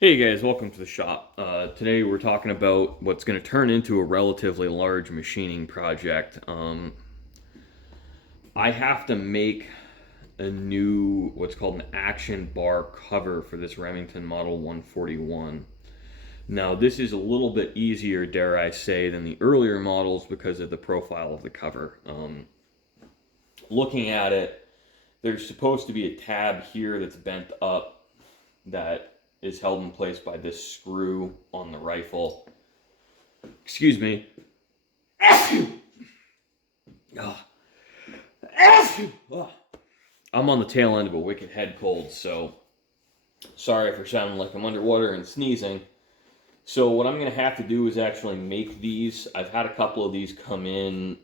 Hey guys, welcome to the shop. Today we're talking about what's going to turn into a relatively large machining project. I have to make a new, what's called an action bar cover for this Remington Model 141. Now, this is a little bit easier, dare I say, than the earlier models because of the profile of the cover. Looking at it, there's supposed to be a tab here that's bent up that is held in place by this screw on the rifle. Excuse me. I'm on the tail end of a wicked head cold, so sorry for sounding like I'm underwater and sneezing. So what I'm going to have to do is actually make these. I've had a couple of these come in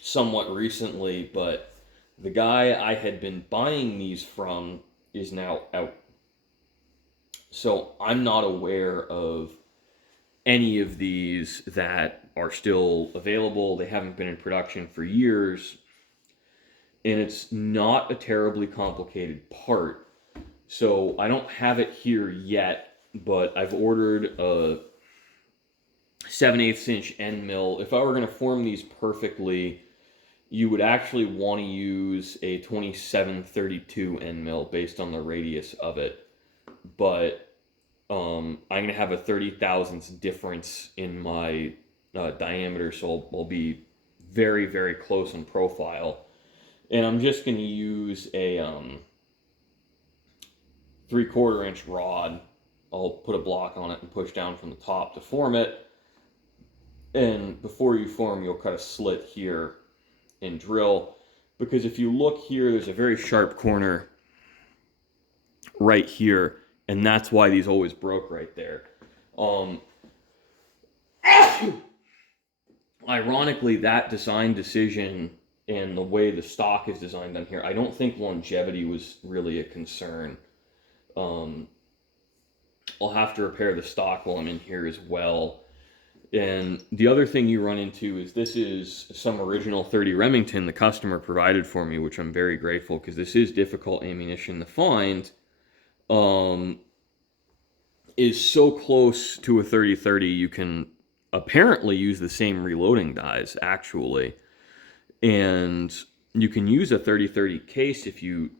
somewhat recently, but the guy I had been buying these from is now out. So I'm not aware of any of these that are still available. They haven't been in production for years. And it's not a terribly complicated part. So I don't have it here yet, but I've ordered a 7/8 inch end mill. If I were going to form these perfectly, you would actually want to use a 2732 end mill based on the radius of it. But I'm going to have a 30 thousandths difference in my diameter, so I'll be very, very close in profile. And I'm just going to use a 3/4 inch rod. I'll put a block on it and push down from the top to form it. And before you form, you'll cut a slit here and drill. Because if you look here, there's a very sharp corner right here, and that's why these always broke right there. Ironically, that design decision and the way the stock is designed on here, I don't think longevity was really a concern. Um, I'll have to repair the stock while I'm in here as well. And the other thing you run into is this is some original 30 Remington the customer provided for me, which I'm very grateful because this is difficult ammunition to find. Is so close to a 30-30 you can apparently use the same reloading dies actually, and you can use a 30-30 case if you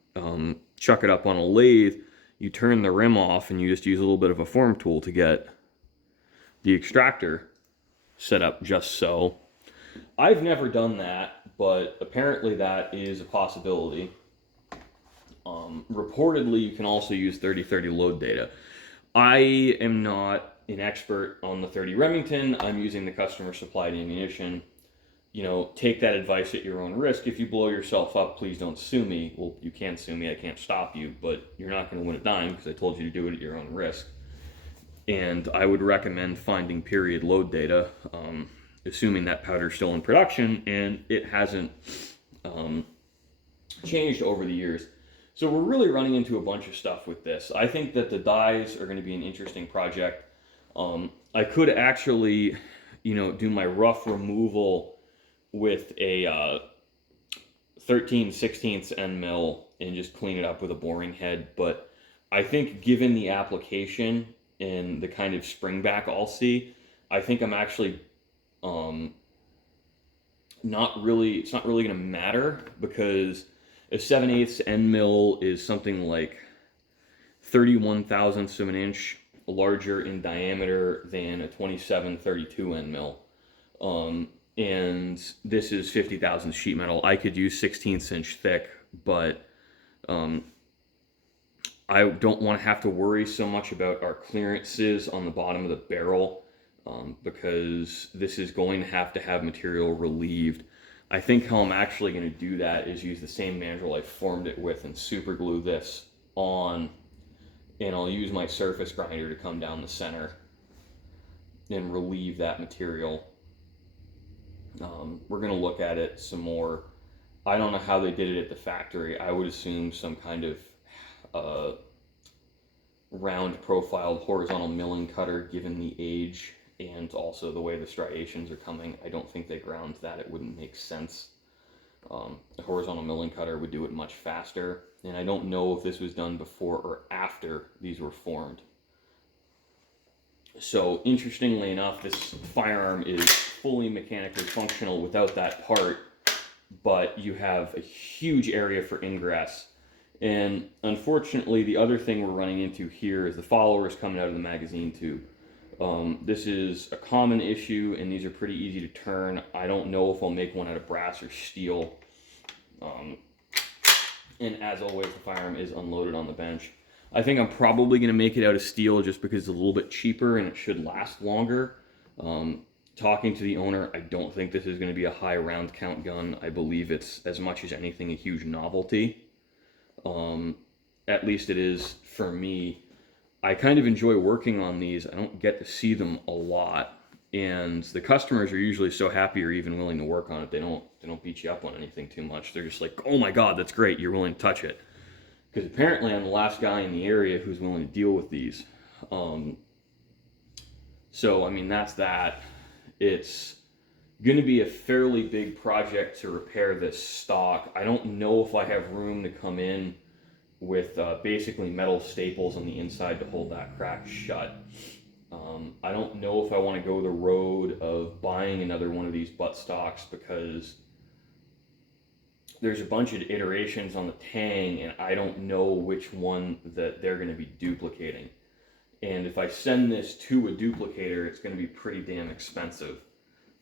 chuck it up on a lathe. You turn the rim off and you just use a little bit of a form tool to get the extractor set up just so. I've never done that, but apparently that is a possibility. Reportedly, you can also use 30-30 load data. I am not an expert on the 30 Remington. I'm using the customer supplied ammunition. Take that advice at your own risk. If you blow yourself up, please don't sue me. Well, you can't sue me. I can't stop you, but you're not going to win a dime because I told you to do it at your own risk. And I would recommend finding period load data, assuming that powder's still in production and it hasn't changed over the years. So we're really running into a bunch of stuff with this. I think that the dies are going to be an interesting project. I could actually, do my rough removal with a 13/16 end mill and just clean it up with a boring head. But I think given the application and the kind of spring back I'll see, I think I'm actually it's not really going to matter because a 7/8 end mill is something like 31 thousandths of an inch larger in diameter than a 2732 end mill. And this is 50 thousandths sheet metal. I could use 16th inch thick, but I don't want to have to worry so much about our clearances on the bottom of the barrel because this is going to have material relieved. I think how I'm actually going to do that is use the same mandrel I formed it with and super glue this on, and I'll use my surface grinder to come down the center and relieve that material. We're going to look at it some more. I don't know how they did it at the factory. I would assume some kind of round profiled horizontal milling cutter given the age and also the way the striations are coming. I don't think they ground that. It wouldn't make sense. A horizontal milling cutter would do it much faster. And I don't know if this was done before or after these were formed. So interestingly enough, this firearm is fully mechanically functional without that part, but you have a huge area for ingress. And unfortunately, the other thing we're running into here is the followers coming out of the magazine tube. This is a common issue, and these are pretty easy to turn. I don't know if I'll make one out of brass or steel. And as always, the firearm is unloaded on the bench. I think I'm probably going to make it out of steel just because it's a little bit cheaper and it should last longer. Talking to the owner, I don't think this is going to be a high round count gun. I believe it's, as much as anything, a huge novelty. At least it is for me. I kind of enjoy working on these. I don't get to see them a lot, and the customers are usually so happy or even willing to work on it. They don't beat you up on anything too much. They're just like, "Oh my God, that's great! You're willing to touch it." Because apparently I'm the last guy in the area who's willing to deal with these. So I mean, that's that. It's going to be a fairly big project to repair this stock. I don't know if I have room to come in with basically metal staples on the inside to hold that crack shut. I don't know if I want to go the road of buying another one of these butt stocks, because there's a bunch of iterations on the Tang, and I don't know which one that they're going to be duplicating. And if I send this to a duplicator, it's going to be pretty damn expensive.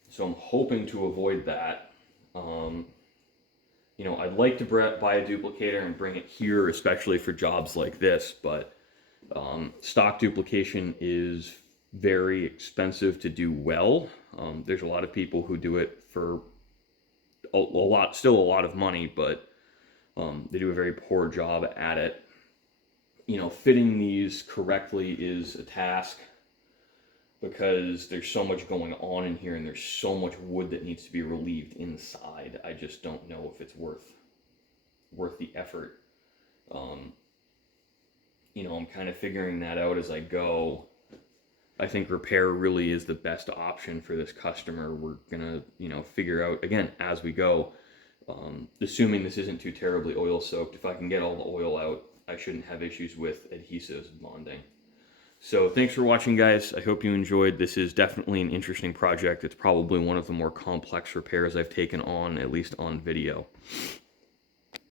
So I'm hoping to avoid that. You know, I'd like to buy a duplicator and bring it here, especially for jobs like this, but stock duplication is very expensive to do well. There's a lot of people who do it for still a lot of money, but they do a very poor job at it. You know, fitting these correctly is a task, because there's so much going on in here and there's so much wood that needs to be relieved inside. I just don't know if it's worth the effort. You know, I'm kind of figuring that out as I go. I think repair really is the best option for this customer. We're gonna, you know, figure out again as we go. Assuming this isn't too terribly oil soaked, if I can get all the oil out, I shouldn't have issues with adhesives bonding. So thanks for watching, guys. I hope you enjoyed. This is definitely an interesting project. It's probably one of the more complex repairs I've taken on, at least on video.